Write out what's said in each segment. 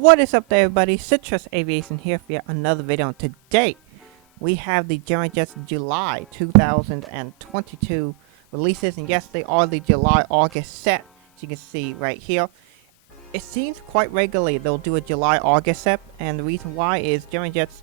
What is up there, everybody? Citrus Aviation here for yet another video. And today we have the Gemini Jets July 2022 releases, and yes, they are the July-August set, as you can see right here. It seems quite regularly they'll do a July-August set, and the reason why is Gemini Jets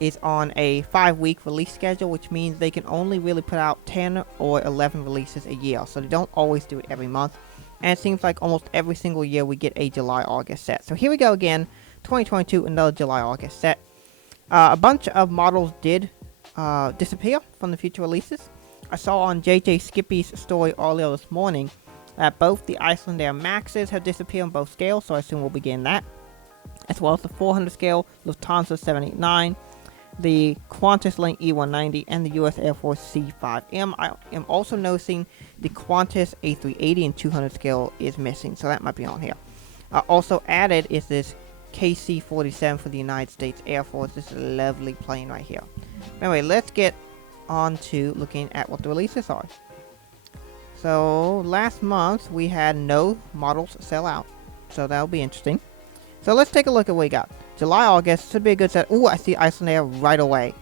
is on a 5-week release schedule, which means they can only really put out 10 or 11 releases a year, so they don't always do it every month. And it seems like almost every single year we get a July-August set. So here we go again, 2022, another July-August set. A bunch of models did disappear from the future releases. I saw on JJ Skippy's story earlier this morning that both the Icelandair Maxes have disappeared on both scales, so I assume we'll be getting that. As well as the 400 scale Lufthansa 789, the Qantas Link E190, and the US Air Force C5M. I am also noticing the Qantas A380 and 200 scale is missing, so that might be on here. Also added is this KC-47 for the United States Air Force. This is a lovely plane right here. Anyway, let's get on to looking at what the releases are. So last month we had no models sell out, so that'll be interesting. So let's take a look at what we got. July, August, should be a good set. Ooh, I see Icelandair right away.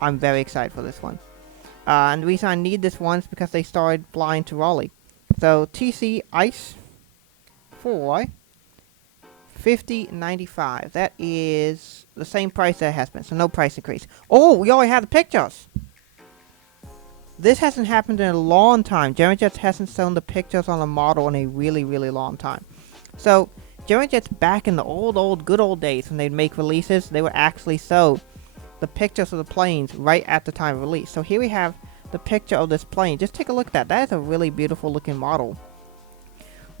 I'm very excited for this one. And the reason I need this one is because they started flying to Raleigh. So TC Ice for $50.95. That is the same price that it has been, so no price increase. Oh, we already have the pictures. This hasn't happened in a long time. Gemini Jets hasn't shown the pictures on a model in a really, really long time. So Gemini Jets back in the good old days when they'd make releases, they would actually show the pictures of the planes right at the time of release. So here we have the picture of this plane. Just take a look at that. That is a really beautiful looking model.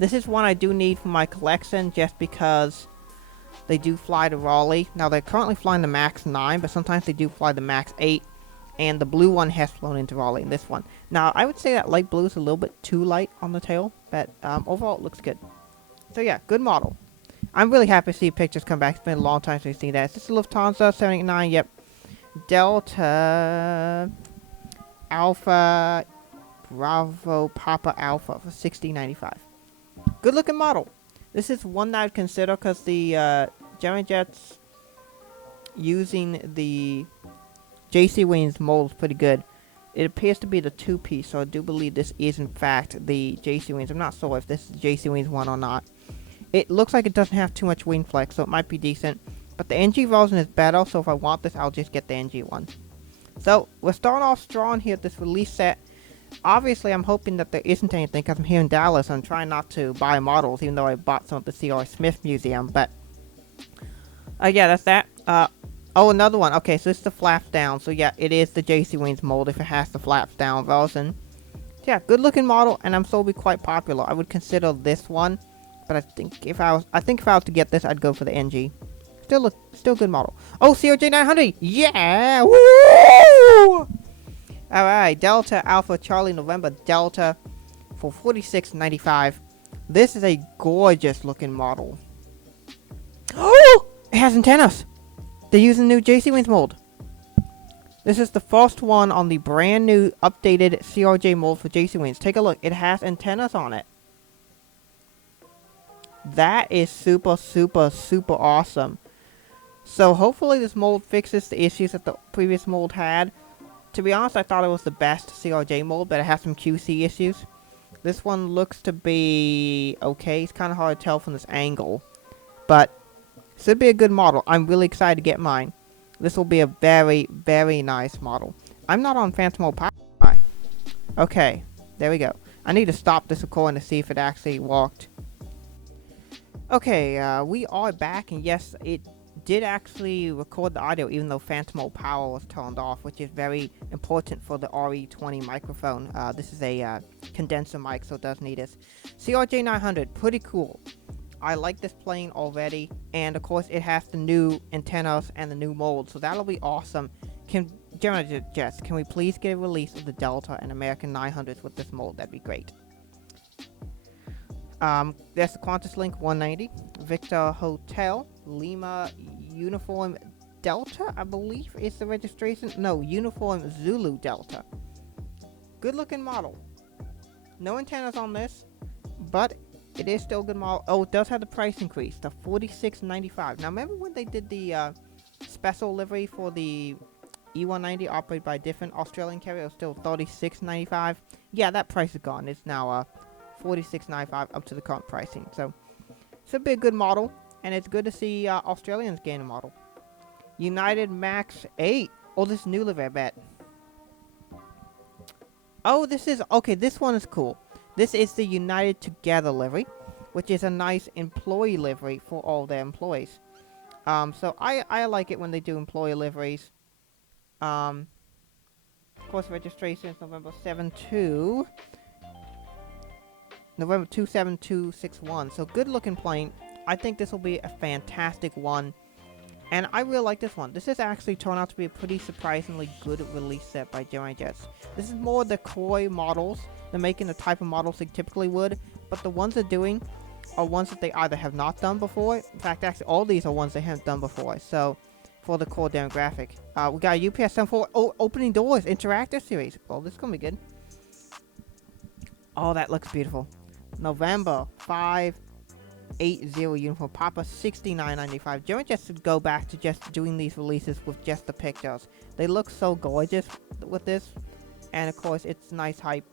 This is one I do need for my collection just because they do fly to Raleigh. Now they're currently flying the Max 9, but sometimes they do fly the Max 8. And the blue one has flown into Raleigh in this one. Now I would say that light blue is a little bit too light on the tail, but overall it looks good. So yeah, good model. I'm really happy to see pictures come back. It's been a long time since we've seen that. Is this Lufthansa 789? Yep. Delta Alpha Bravo Papa Alpha for $60.95. Good looking model. This is one that I'd consider because the Gemini Jets using the JC Wings mold is pretty good. It appears to be the 2-piece, so I do believe this is in fact the JC Wings. I'm not sure if this is the JC Wings one or not. It looks like it doesn't have too much wing flex, so it might be decent. But the NG version is better, so if I want this, I'll just get the NG one. So, we're starting off strong here at this release set. Obviously, I'm hoping that there isn't anything, because I'm here in Dallas, and I'm trying not to buy models, even though I bought some at the C.R. Smith Museum. But, yeah, that's that. Oh, another one. Okay, so this is the flaps down. So, yeah, it is the JC Wings mold if it has the flaps down version. Yeah, good looking model, and I'm sure it'll be quite popular. I would consider this one. But I think if I was to get this, I'd go for the NG. Still good model. Oh, CRJ 900. Yeah. Woo! All right, Delta Alpha Charlie November Delta for $46.95. This is a gorgeous looking model. Oh, it has antennas. They're using new JC Wings mold. This is the first one on the brand new updated CRJ mold for JC Wings. Take a look. It has antennas on it. That is super, super, super awesome. So hopefully this mold fixes the issues that the previous mold had. To be honest, I thought it was the best CRJ mold, but it has some QC issues. This one looks to be okay. It's kind of hard to tell from this angle. But should be a good model. I'm really excited to get mine. This will be a very, very nice model. I'm not on Phantom Mode Power. Okay, there we go. I need to stop this recording to see if it actually worked. Okay, we are back, and yes, it did actually record the audio even though Phantom Mode Power was turned off, which is very important for the RE20 microphone. This is a condenser mic, so it does need this. CRJ 900, pretty cool. I like this plane already, and of course it has the new antennas and the new mold, so that'll be awesome. Gemini Jets, can we please get a release of the Delta and American 900s with this mold? That'd be great. There's the Qantas Link 190, Victor Hotel, Lima Uniform Delta, I believe is the registration. No, Uniform Zulu Delta. Good looking model. No antennas on this, but It is still a good model. Oh, it does have the price increase to $46.95. Now, remember when they did the special livery for the E190 operated by a different Australian carrier? It was still $36.95. Yeah, that price is gone. It's now $46.95 up to the current pricing. So it's a big good model, and it's good to see Australians gain a model. United Max 8. Oh, this new livery, I bet. Oh, this is okay. This one is cool. This is the United Together livery, which is a nice employee livery for all their employees. So I like it when they do employee liveries. Of course, registration is November 27261. So good looking plane. I think this will be a fantastic one. And I really like this one. This has actually turned out to be a pretty surprisingly good release set by Gemini Jets. This is more the Koi models. They're making the type of models they typically would. But the ones they're doing are ones that they either have not done before. In fact, actually, all these are ones they haven't done before. So, for the core demographic. We got a UPS 74 Opening Doors Interactive Series. Oh, this is going to be good. Oh, that looks beautiful. November 580 uniform Papa $69.95. Gemini Jets should go back to just doing these releases with just the pictures. They look so gorgeous with this, and of course it's nice hype.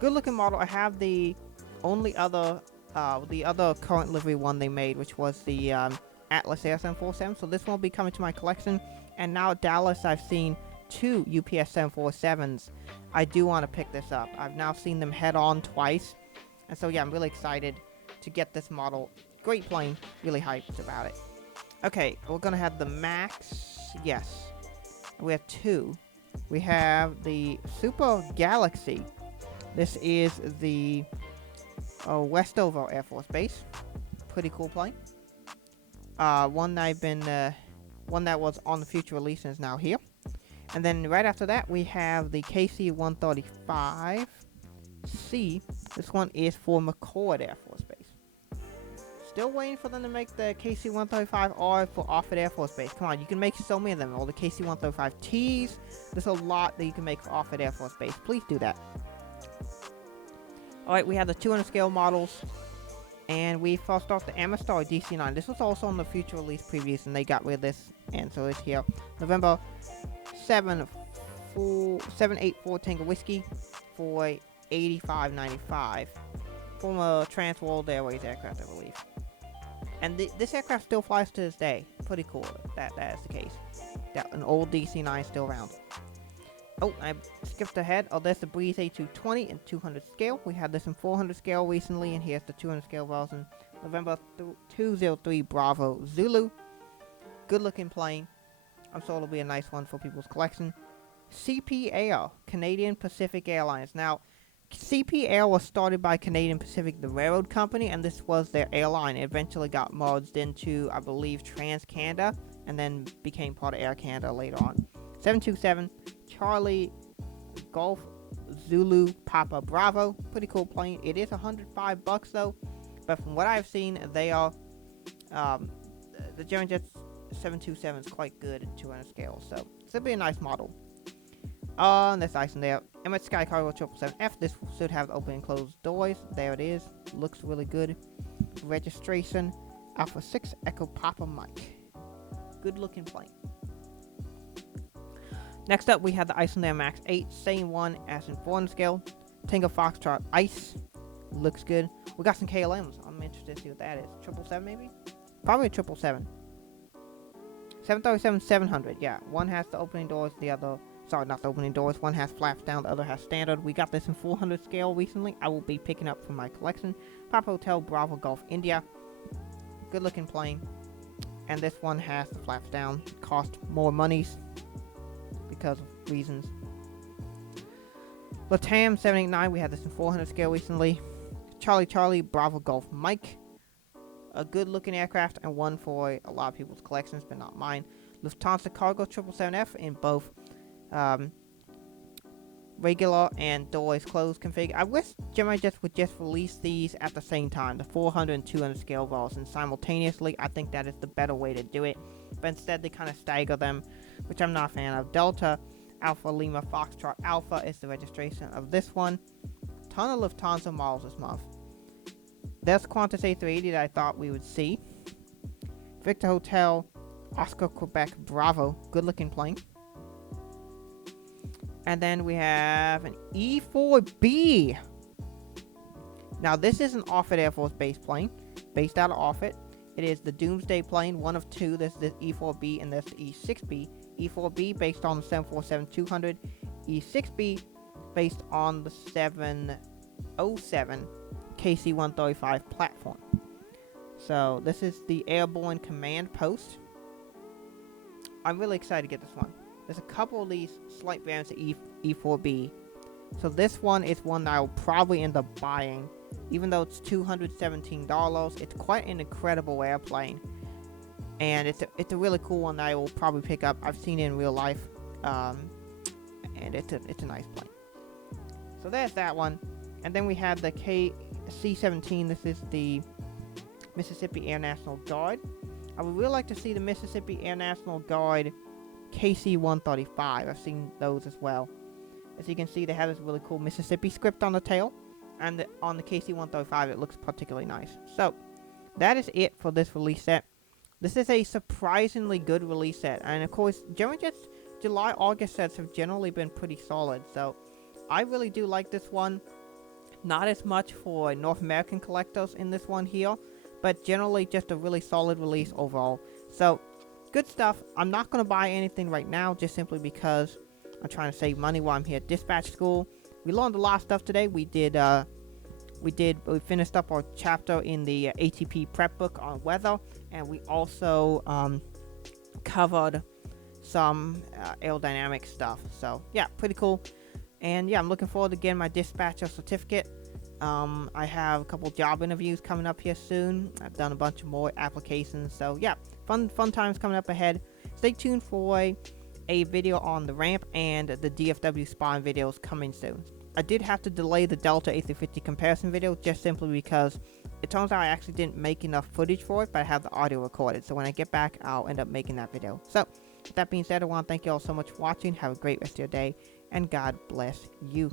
Good looking model. I have the only other current livery one they made, which was the Atlas Air 747. So this one will be coming to my collection. And now at Dallas, I've seen 2 UPS 747s. I do want to pick this up. I've now seen them head on twice, and so yeah, I'm really excited to get this model. Great plane. Really hyped about it. Okay, we're gonna have the Max. Yes, we have 2. We have the Super Galaxy. This is the Westover Air Force Base. Pretty cool plane. One that was on the future release and is now here. And then right after that, we have the KC-135C. This one is for McCord Air Force Base. Still waiting for them to make the KC-135R for Offutt Air Force Base. Come on, you can make so many of them. All the KC-135Ts. There's a lot that you can make for Offutt Air Force Base. Please do that. Alright, we have the 200 scale models. And we first off the Amastar DC-9. This was also on the future release previews, and they got rid of this. And so it's here. November 784 Tango Whiskey for $85.95. Former Trans World Airways aircraft, I believe. And this aircraft still flies to this day. Pretty cool that is the case. That an old DC-9 still around. Oh, I skipped ahead. Oh, there's the Breeze A220 in 200 scale. We had this in 400 scale recently, and here's the 200 scale version. November 203 Bravo Zulu. Good looking plane. I'm sure it'll be a nice one for people's collection. CP-Air, Canadian Pacific Airlines. Now, CP-Air was started by Canadian Pacific, the railroad company, and this was their airline. It eventually got merged into, I believe, TransCanada, and then became part of Air Canada later on. 727 Charlie Golf Zulu Papa Bravo. Pretty cool plane. It is $105 though, but from what I've seen, they are the Gemini Jets 727 is quite good at 200 scale, so it'll be a nice model. There's ice in there. Emirates Sky Cargo 777F. This should have open and closed doors. There it is. Looks really good. Registration Alpha 6 Echo Papa Mike. Good looking plane. Next up, we have the Icelandair Max 8, same one as in 400 scale. Tango Foxtrot Ice. Looks good. We got some KLMs. I'm interested to see what that is. 777 maybe? Probably a 777. 737 700, yeah. One has the opening doors, the other... Sorry, not the opening doors. One has flaps down, the other has standard. We got this in 400 scale recently. I will be picking up from my collection. Papa Hotel Bravo Golf India. Good looking plane. And this one has the flaps down. Cost more monies because of reasons. Latam 789, we had this in 400 scale recently. Charlie Bravo Golf Mike. A good looking aircraft and one for a lot of people's collections, but not mine. Lufthansa Cargo 777F in both regular and doors closed config. I wish Gemini Jets would just release these at the same time, the 400 and 200 scale versions simultaneously. I think that is the better way to do it, but instead they kind of stagger them, which I'm not a fan of. Delta Alpha Lima Foxtrot Alpha is the registration of this one. Ton of Lufthansa models this month. There's Qantas A380 that I thought we would see. Victor Hotel, Oscar Quebec Bravo, good looking plane. And then we have an E4B. Now this is an Offutt Air Force Base plane, based out of Offutt. It is the Doomsday plane, one of two. There's the E4B and there's the E6B. E4B based on the 747-200. E6B based on the 707 KC-135 platform. So this is the Airborne Command Post. I'm really excited to get this one. There's a couple of these slight variants of E4B. So this one is one that I will probably end up buying. Even though it's $217, it's quite an incredible airplane. And it's a really cool one that I will probably pick up. I've seen it in real life. And it's a nice plane. So there's that one. And then we have the C-17. This is the Mississippi Air National Guard. I would really like to see the Mississippi Air National Guard KC-135. I've seen those as well. As you can see, they have this really cool Mississippi script on the tail. And on the KC-135, it looks particularly nice. So, that is it for this release set. This is a surprisingly good release set. And of course, Gemini Jets July-August sets have generally been pretty solid. So, I really do like this one. Not as much for North American collectors in this one here. But generally just a really solid release overall. So, good stuff. I'm not going to buy anything right now, just simply because I'm trying to save money while I'm here at dispatch school. We learned a lot of stuff today. We finished up our chapter in the ATP prep book on weather, and we also covered some aerodynamic stuff. So yeah, pretty cool. And yeah, I'm looking forward to getting my dispatcher certificate. I have a couple job interviews coming up here soon. I've done a bunch of more applications. So yeah, fun times coming up ahead. Stay tuned for a video on the ramp and the DFW spawn videos coming soon. I did have to delay the Delta A350 comparison video just simply because it turns out I actually didn't make enough footage for it, but I have the audio recorded. So when I get back, I'll end up making that video. So with that being said, I want to thank you all so much for watching. Have a great rest of your day, and God bless you.